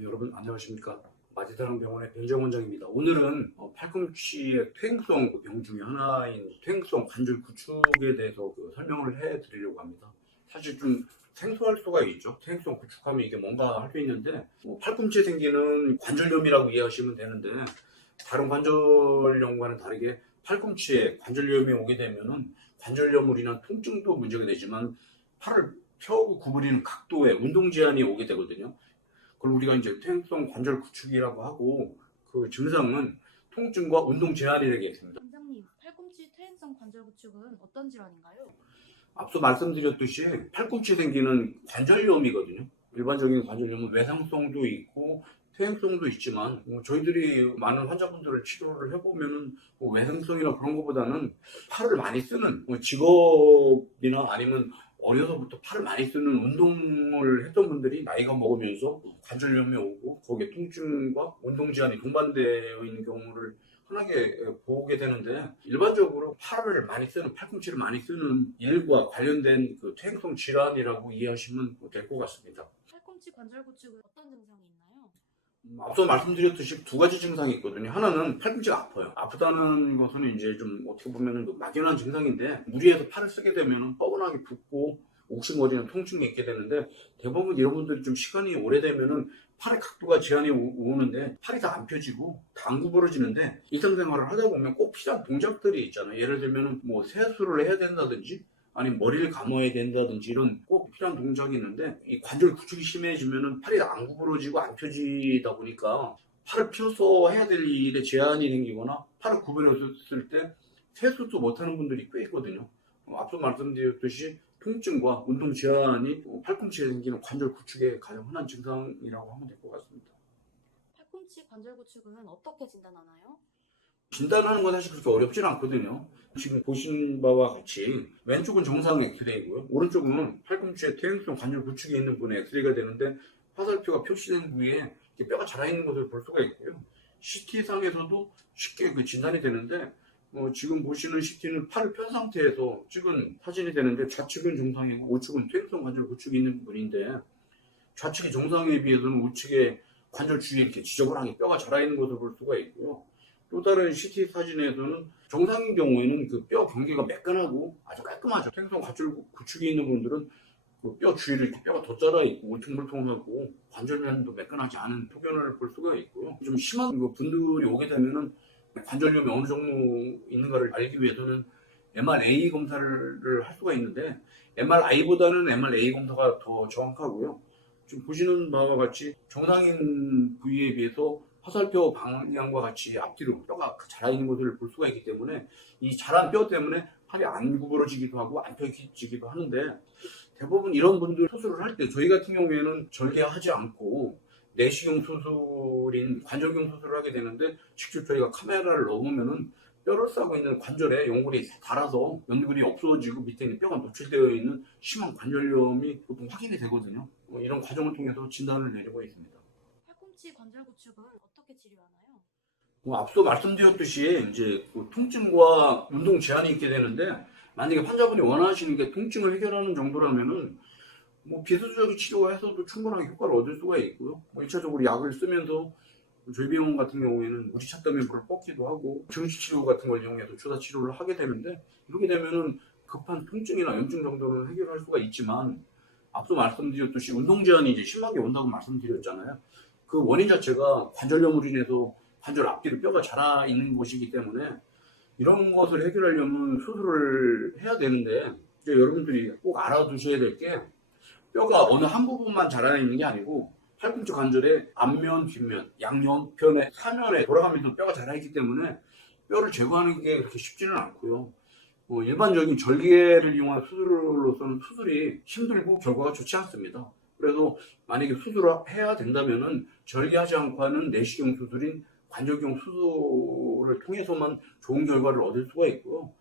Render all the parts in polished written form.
여러분 안녕하십니까. 마디사랑병원의 변재영 원장입니다. 오늘은 팔꿈치의 퇴행성 병 중에 하나인 퇴행성 관절 구축에 대해서 설명을 해드리려고 합니다. 사실 좀 생소할 수가 있죠. 퇴행성 구축하면 이게 뭔가 할 수 있는데 팔꿈치에 생기는 관절염이라고 이해하시면 되는데, 다른 관절염과는 다르게 팔꿈치에 관절염이 오게 되면은 관절염으로 인한 통증도 문제가 되지만 팔을 펴고 구부리는 각도에 운동 제한이 오게 되거든요. 그걸 우리가 이제 퇴행성 관절 구축이라고 하고, 그 증상은 통증과 운동 제한이 되겠습니다. 원장님, 팔꿈치 퇴행성 관절 구축은 어떤 질환인가요? 앞서 말씀드렸듯이 팔꿈치에 생기는 관절염이거든요. 일반적인 관절염은 외상성도 있고 퇴행성도 있지만, 저희들이 많은 환자분들을 치료를 해보면은 외상성이나 그런 것보다는 팔을 많이 쓰는 직업이나 아니면 어려서부터 팔을 많이 쓰는 운동을 했던 분들이 나이가 먹으면서 관절염이 오고 거기에 통증과 운동 제한이 동반되어 있는 경우를 흔하게 보게 되는데, 일반적으로 팔을 많이 쓰는, 팔꿈치를 많이 쓰는 일과 관련된 그 퇴행성 질환이라고 이해하시면 될 것 같습니다. 팔꿈치 관절 구축은 어떤 증상이 있나요? 앞서 말씀드렸듯이 두 가지 증상이 있거든요. 하나는 팔꿈치가 아파요. 아프다는 것은 이제 좀 어떻게 보면 막연한 증상인데, 무리해서 팔을 쓰게 되면 뻐근하게 붓고 옥신거리는 통증이 있게 되는데, 대부분 이런 분들이 좀 시간이 오래되면은 팔의 각도가 제한이 오는데 팔이 다 안 펴지고 다 안 구부러지는데, 일상생활을 하다 보면 꼭 필요한 동작들이 있잖아요. 예를 들면은 세수를 해야 된다든지 아니면 머리를 감아야 된다든지 이런 꼭 필요한 동작이 있는데, 이 관절 구축이 심해지면은 팔이 안 구부러지고 안 펴지다 보니까 팔을 펴서 해야 될 일에 제한이 생기거나 팔을 구부렸을 때 세수도 못하는 분들이 꽤 있거든요. 앞서 말씀드렸듯이 통증과 운동 제한이 팔꿈치에 생기는 관절 구축의 가장 흔한 증상이라고 하면 될 것 같습니다. 팔꿈치 관절 구축은 어떻게 진단하나요? 진단하는 건 사실 그렇게 어렵진 않거든요. 지금 보신 바와 같이 왼쪽은 정상 엑스레이고요. 오른쪽은 팔꿈치에 퇴행성 관절 구축이 있는 분의 엑스레이가 되는데, 화살표가 표시된 부위에 뼈가 자라있는 것을 볼 수가 있고요. CT상에서도 쉽게 진단이 되는데, 지금 보시는 CT는 팔을 편 상태에서 찍은 사진이 되는데, 좌측은 정상이고 우측은 퇴행성 관절 구축이 있는 분인데, 좌측이 정상에 비해서는 우측에 관절 주위에 이렇게 지저분하게 뼈가 자라있는 것을 볼 수가 있고요. 또 다른 CT 사진에서는 정상인 경우에는 그 뼈 경계가 매끈하고 아주 깔끔하죠. 퇴행성 관절 구축이 있는 분들은 그 뼈 주위를 이렇게 뼈가 더 자라 있고 울퉁불퉁하고 관절면도 매끈하지 않은 소견을 볼 수가 있고요. 좀 심한 분들이 오게 되면은 관절염이 어느 정도 있는가를 알기 위해서는 MRA 검사를 할 수가 있는데, MRI보다는 MRA 검사가 더 정확하고요. 지금 보시는 바와 같이 정상인 부위에 비해서 화살표 방향과 같이 앞뒤로 뼈가 자라있는 것을 볼 수가 있기 때문에, 이 자란 뼈 때문에 팔이 안 구부러지기도 하고 안 펴지기도 하는데, 대부분 이런 분들 수술을 할 때 저희 같은 경우에는 절개하지 않고 내시경 수술인 관절경 수술을 하게 되는데, 직접 저희가 카메라를 넣으면은 뼈를 싸고 있는 관절에 연골이 닳아서 연골이 없어지고 밑에 있는 뼈가 노출되어 있는 심한 관절염이 보통 확인이 되거든요. 이런 과정을 통해서 진단을 내리고 있습니다. 팔꿈치 관절 구축은 어떻게 치료하나요? 앞서 말씀드렸듯이 이제 통증과 운동 제한이 있게 되는데, 만약에 환자분이 원하시는 게 통증을 해결하는 정도라면은 비수술적 치료해서도 충분하게 효과를 얻을 수가 있고요. 1차적으로 약을 쓰면서 저희 병원 같은 경우에는 무지차 때문에 물을 뻗기도 하고 증시 치료 같은 걸 이용해서 주사 치료를 하게 되는데, 이렇게 되면은 급한 통증이나 염증 정도는 해결할 수가 있지만, 앞서 말씀드렸듯이 운동 제한이 이제 심하게 온다고 말씀드렸잖아요. 그 원인 자체가 관절염으로 인해서 관절 앞뒤로 뼈가 자라 있는 것이기 때문에, 이런 것을 해결하려면 수술을 해야 되는데, 이제 여러분들이 꼭 알아두셔야 될 게, 뼈가 어느 한 부분만 자라 있는 게 아니고 팔꿈치 관절의 앞면, 뒷면, 양면편에, 사면에 돌아가면서 뼈가 자라 있기 때문에 뼈를 제거하는 게 그렇게 쉽지는 않고요. 일반적인 절개를 이용한 수술로서는 수술이 힘들고 결과가 좋지 않습니다. 그래서 만약에 수술을 해야 된다면은 절개하지 않고 하는 내시경 수술인 관절경 수술을 통해서만 좋은 결과를 얻을 수가 있고요.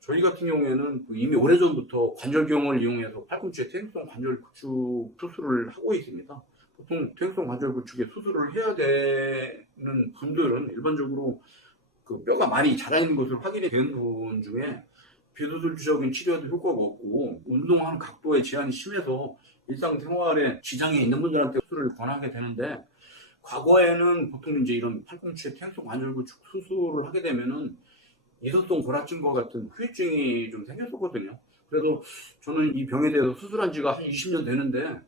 저희 같은 경우에는 이미 오래전부터 관절경을 이용해서 팔꿈치에 퇴행성 관절 구축 수술을 하고 있습니다. 보통 퇴행성 관절 구축에 수술을 해야 되는 분들은 일반적으로 그 뼈가 많이 자라 있는 것을 확인이 되는 분 중에 비수술적인 치료도 효과가 없고 운동하는 각도의 제한이 심해서 일상생활에 지장이 있는 분들한테 수술을 권하게 되는데, 과거에는 보통 이제 이런 팔꿈치에 퇴행성 관절 구축 수술을 하게 되면은 이소성 골화증과 같은 후유증이 좀 생겼었거든요. 그래서 저는 이 병에 대해서 수술한 지가 한 20년 되는데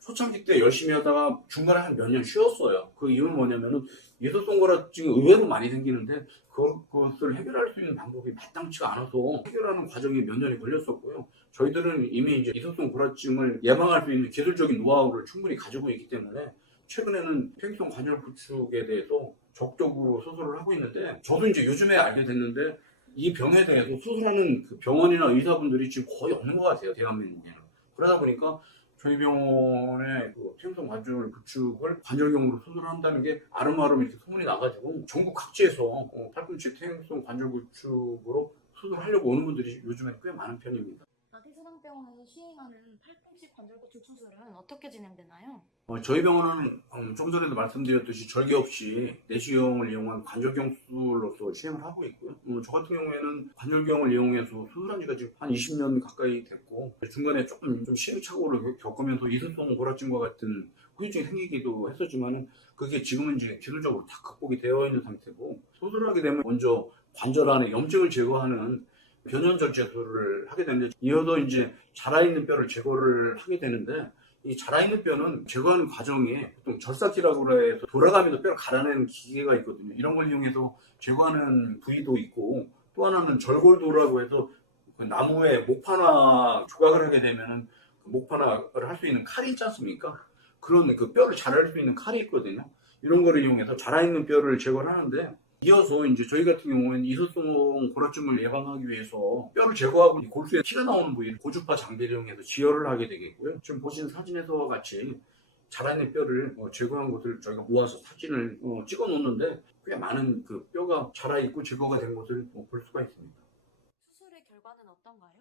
초창기 때 열심히 하다가 중간에 한 몇 년 쉬었어요. 그 이유는 뭐냐면은 이소성 골화증이 의외로 많이 생기는데 그것을 해결할 수 있는 방법이 마땅치가 않아서 해결하는 과정이 몇 년이 걸렸었고요. 저희들은 이미 이제 이소성 골화증을 예방할 수 있는 기술적인 노하우를 충분히 가지고 있기 때문에 최근에는 퇴행성 관절 구축에 대해서 적극적으로 수술을 하고 있는데, 저도 이제 요즘에 알게 됐는데 이 병에 대해서 수술하는 그 병원이나 의사분들이 지금 거의 없는 것 같아요, 대한민국에는. 그러다 보니까 저희 병원의 그 퇴행성 관절 구축을 관절경으로 수술한다는 게 아름아름 이렇게 소문이 나가지고 전국 각지에서 팔꿈치 퇴행성 관절 구축으로 수술하려고 오는 분들이 요즘에 꽤 많은 편입니다. 아기사랑병원에서 시행하는 팔꿈치 관절 구축 수술은 어떻게 진행되나요? 저희 병원은 좀 전에도 말씀드렸듯이 절개 없이 내시경을 이용한 관절경 수술로서 시행을 하고 있고요. 저 같은 경우에는 관절경을 이용해서 수술한 지가 지금 한 20년 가까이 됐고, 중간에 조금 좀 시행착오를 겪으면서 이소성 골화증과 같은 후유증이 생기기도 했었지만은 그게 지금은 이제 기술적으로 다 극복이 되어 있는 상태고, 수술을 하게 되면 먼저 관절 안에 염증을 제거하는 변연 절제술을 하게 되는데, 이어서 이제 자라있는 뼈를 제거를 하게 되는데, 이 자라있는 뼈는 제거하는 과정에 보통 절삭기라고 해서 돌아가면서 뼈를 갈아내는 기계가 있거든요. 이런 걸 이용해서 제거하는 부위도 있고, 또 하나는 절골도라고 해서 그 나무에 목판화 조각을 하게 되면은 그 목판화를 할 수 있는 칼이 있지 않습니까? 그런 그 뼈를 자를 수 있는 칼이 있거든요. 이런 거를 이용해서 자라있는 뼈를 제거를 하는데, 이어서 이제 저희 같은 경우에는 이소성 골화증을 예방하기 위해서 뼈를 제거하고 골수에 피가 나오는 부위를 고주파 장비를 이용해서 지혈을 하게 되겠고요. 지금 보신 사진에서와 같이 자라있는 뼈를 제거한 것을 저희가 모아서 사진을 찍어 놓는데, 꽤 많은 그 뼈가 자라있고 제거가 된 것을 볼 수가 있습니다. 수술의 결과는 어떤가요?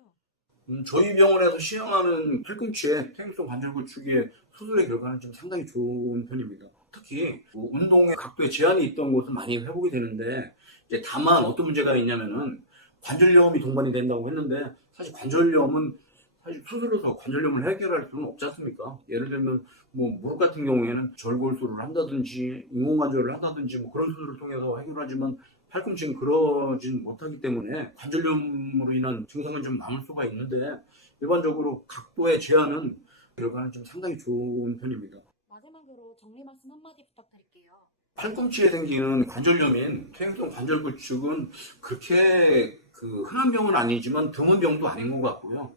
저희 병원에서 시행하는 팔꿈치의 퇴행성 관절 구축의 수술의 결과는 좀 상당히 좋은 편입니다. 특히 운동의 각도에 제한이 있던 것은 많이 회복이 되는데, 이제 다만 어떤 문제가 있냐면은 관절염이 동반이 된다고 했는데, 사실 관절염은 사실 수술로서 관절염을 해결할 수는 없지 않습니까? 예를 들면 뭐 무릎 같은 경우에는 절골술을 한다든지 인공관절을 한다든지 뭐 그런 수술을 통해서 해결하지만, 팔꿈치는 그러진 못하기 때문에 관절염으로 인한 증상은 좀 남을 수가 있는데, 일반적으로 각도의 제한은 결과는 좀 상당히 좋은 편입니다. 마지막으로 정리 말씀 한마디 부탁드릴게요. 팔꿈치에 생기는 관절염인 퇴행성 관절 구축은 그렇게 그 흔한 병은 아니지만 드문 병도 아닌 것 같고요.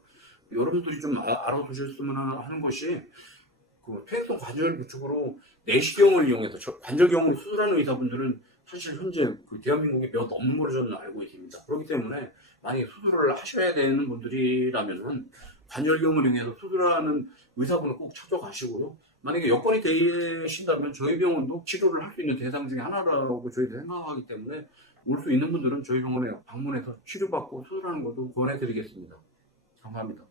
여러분들이 좀 알아두셨으면 하는 것이, 그 퇴행성 관절 구축으로 내시경을 이용해서 관절경을 수술하는 의사분들은 사실 현재 그 대한민국에 몇 없는 걸로 저는 알고 있습니다. 그렇기 때문에 만약에 수술을 하셔야 되는 분들이라면은 관절경을 이용해서 수술하는 의사분을 꼭 찾아가시고요. 만약에 여건이 되신다면 저희 병원도 치료를 할 수 있는 대상 중에 하나라고 저희도 생각하기 때문에 올 수 있는 분들은 저희 병원에 방문해서 치료받고 수술하는 것도 권해드리겠습니다. 감사합니다.